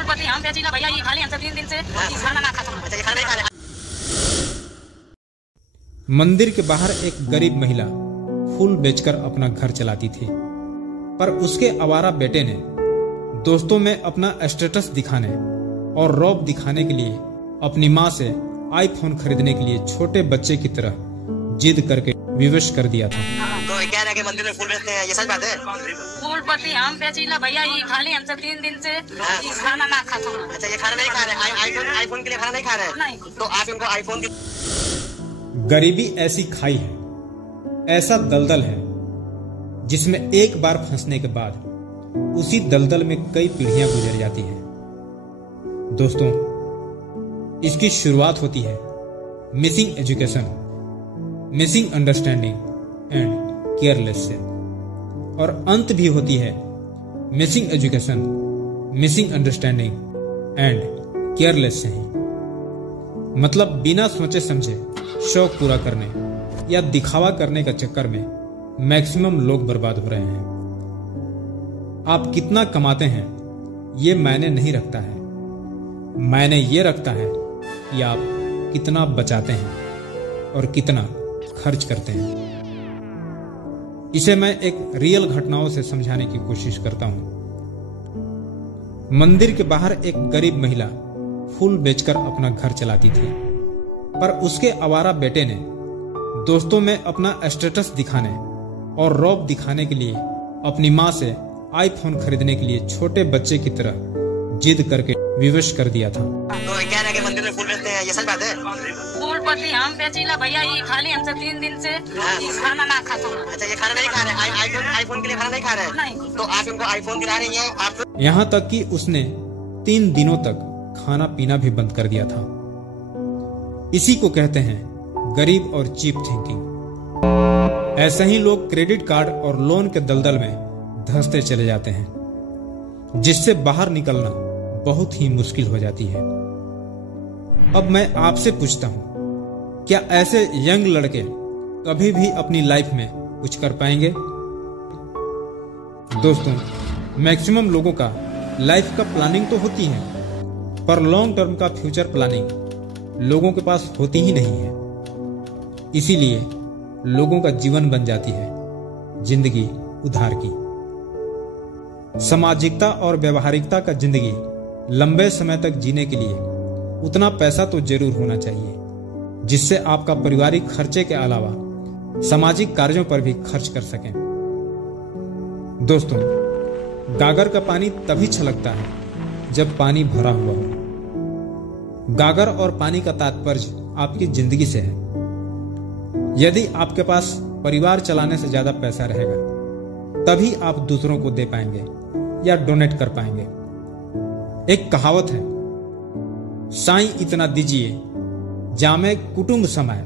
फूलपत्ती हम बेचीला भैया, ये खाली हमसे 3 दिन से खाना ना खाता। अच्छा, ये खाना नहीं खा रहे। मंदिर के बाहर एक गरीब महिला फूल बेचकर अपना घर चलाती थी, पर उसके आवारा बेटे ने दोस्तों में अपना स्टेटस दिखाने और रौब दिखाने के लिए अपनी माँ से आईफोन खरीदने के लिए छोटे बच्चे की तरह जिद करके विवश कर दिया था। तो क्या है कि मंदिर में फूल बेचते हैं, ये सच बात है? फूलपत्ती हम बेचीला भैया, ये खाली हमसे 3 दिन से खाना ना खाता। अच्छा, ये खाना नहीं खा रहे, आईफोन के लिए खाना नहीं खा रहे? नहीं। तो आप इनको आईफोन की गरीबी ऐसी खाई है, ऐसा दलदल है जिसमें एक बार फंसने के बाद उसी दलदल में कई पीढ़ियां गुजर जाती हैं। दोस्तों, इसकी शुरुआत होती है missing education, missing understanding and careless से, और अंत भी होती है missing education, missing understanding and careless से ही। मतलब बिना सोचे समझे शौक पूरा करने या दिखावा करने का चक्कर में मैक्सिमम लोग बर्बाद हो रहे हैं। आप कितना कमाते हैं ये मायने नहीं रखता है, मायने ये रखता है कि आप कितना बचाते हैं और कितना खर्च करते हैं। इसे मैं एक रियल घटनाओं से समझाने की कोशिश करता हूं। मंदिर के बाहर एक गरीब महिला फूल बेचकर अपना घर चलाती थी, पर उसके आवारा बेटे ने दोस्तों में अपना स्टेटस दिखाने और रौब दिखाने के लिए अपनी माँ से आईफोन खरीदने के लिए छोटे बच्चे की तरह जिद करके विवश कर दिया था। तो क्या है कि मंदिर में फूल बेचते हैं, ये सच बात है? फूलपत्ती हम बेचीला भैया, ये खाली हमसे 3 दिन से खाना ना खाता। अच्छा, ये खाना नहीं खा रहे, आईफोन के लिए खाना नहीं खा रहे? नहीं। तो आप इनको आईफोन दिला रही हैं? आप यहाँ तक कि उसने 3 दिनों तक खाना पीना भी बंद कर दिया था। इसी को कहते हैं गरीब और चीप थिंकिंग। ऐसे ही लोग क्रेडिट कार्ड और लोन के दलदल में धंसते चले जाते हैं, जिससे बाहर निकलना बहुत ही मुश्किल हो जाती है। अब मैं आपसे पूछता हूं, क्या ऐसे यंग लड़के कभी भी अपनी लाइफ में कुछ कर पाएंगे? दोस्तों, मैक्सिमम लोगों का लाइफ का प्लानिंग तो होती है, पर लॉन्ग टर्म का फ्यूचर प्लानिंग लोगों के पास होती ही नहीं है। इसीलिए लोगों का जीवन बन जाती है जिंदगी उधार की। सामाजिकता और व्यवहारिकता का जिंदगी लंबे समय तक जीने के लिए उतना पैसा तो जरूर होना चाहिए जिससे आपका पारिवारिक खर्चे के अलावा सामाजिक कार्यों पर भी खर्च कर सकें। दोस्तों, गागर का पानी तभी छलकता है जब पानी भरा हुआ हो। गागर और पानी का तात्पर्य आपकी जिंदगी से है। यदि आपके पास परिवार चलाने से ज्यादा पैसा रहेगा तभी आप दूसरों को दे पाएंगे या डोनेट कर पाएंगे। एक कहावत है, साईं इतना दीजिए जामे कुटुंब समाए,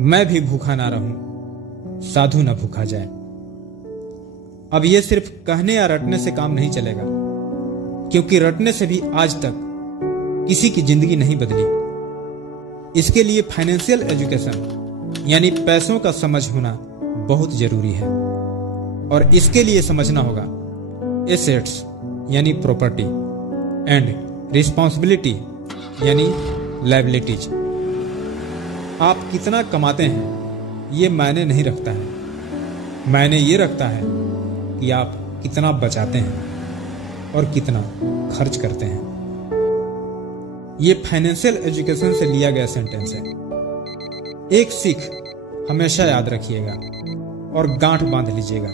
मैं भी भूखा ना रहूं साधु न भूखा जाए। अब यह सिर्फ कहने या रटने से काम नहीं चलेगा, क्योंकि रटने से भी आज तक किसी की जिंदगी नहीं बदली। इसके लिए फाइनेंशियल एजुकेशन यानी पैसों का समझ होना बहुत जरूरी है, और इसके लिए समझना होगा एसेट्स यानी प्रॉपर्टी एंड रिस्पॉन्सिबिलिटी यानी लायबिलिटीज। आप कितना कमाते हैं ये मायने नहीं रखता है, मायने ये रखता है कि आप कितना बचाते हैं और कितना खर्च करते हैं। ये फाइनेंशियल एजुकेशन से लिया गया सेंटेंस है। एक सीख हमेशा याद रखिएगा और गांठ बांध लीजिएगा।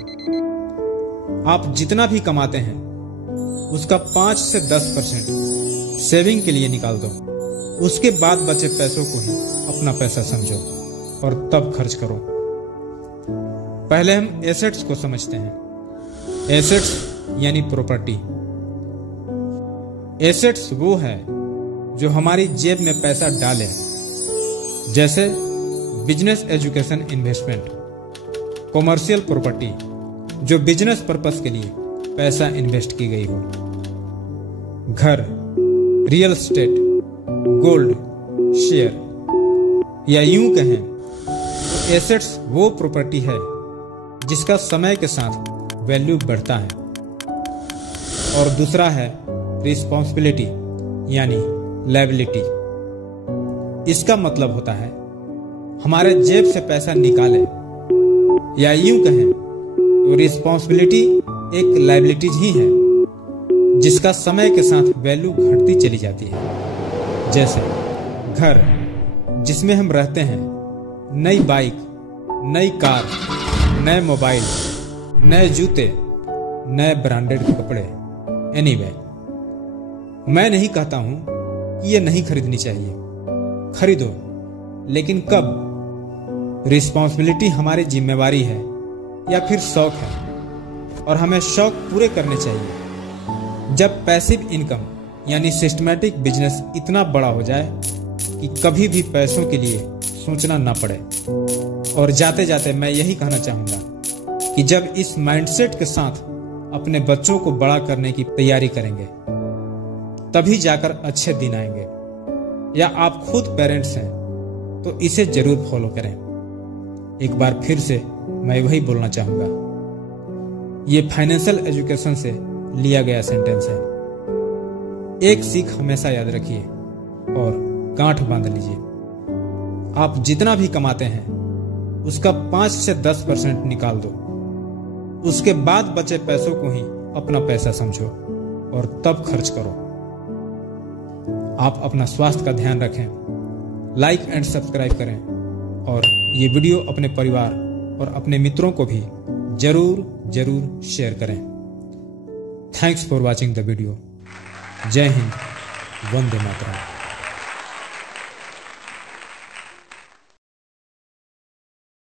आप जितना भी कमाते हैं उसका 5 से 10% सेविंग के लिए निकाल दो। उसके बाद बचे पैसों को ही अपना पैसा समझो और तब खर्च करो। पहले हम एसेट्स को समझते हैं। एसेट्स यानी प्रॉपर्टी। एसेट्स वो है जो हमारी जेब में पैसा डाले, जैसे business education investment. Commercial property जो बिजनेस पर्पस के लिए पैसा इन्वेस्ट की गई हो। घर, रियल एस्टेट, गोल्ड, शेयर, या यूं कहें तो एसेट्स वो प्रॉपर्टी है जिसका समय के साथ वैल्यू बढ़ता है। और दूसरा है रिस्पॉन्सिबिलिटी यानी लायबिलिटी। इसका मतलब होता है हमारे जेब से पैसा निकाले, या यूं कहें तो रिस्पॉन्सिबिलिटी एक लायबिलिटी ही है जिसका समय के साथ वैल्यू घटती चली जाती है। जैसे घर जिसमें हम रहते हैं, नई बाइक, नई कार, नए मोबाइल, नए जूते, नए ब्रांडेड कपड़े। एनीवे, मैं नहीं कहता हूं कि ये नहीं खरीदनी चाहिए, खरीदो, लेकिन कब? रिस्पॉन्सिबिलिटी हमारी जिम्मेवारी है या फिर शौक है, और हमें शौक पूरे करने चाहिए जब पैसिव इनकम यानी सिस्टमैटिक बिजनेस इतना बड़ा हो जाए कि कभी भी पैसों के लिए सोचना ना पड़े। और जाते जाते मैं यही कहना चाहूंगा कि जब इस माइंडसेट के साथ अपने बच्चों को बड़ा करने की तैयारी करेंगे, तभी जाकर अच्छे दिन आएंगे। या आप खुद पेरेंट्स हैं तो इसे जरूर फॉलो करें। एक बार फिर से मैं वही बोलना चाहूंगा, ये फाइनेंशियल एजुकेशन से लिया गया सेंटेंस है। एक सीख हमेशा याद रखिए और गांठ बांध लीजिए। आप जितना भी कमाते हैं उसका 5 से 10% निकाल दो। उसके बाद बचे पैसों को ही अपना पैसा समझो और तब खर्च करो। आप अपना स्वास्थ्य का ध्यान रखें, लाइक एंड सब्सक्राइब करें, और ये वीडियो अपने परिवार और अपने मित्रों को भी जरूर शेयर करें। Thanks for watching the video. जय हिंद, वंदे मातरम।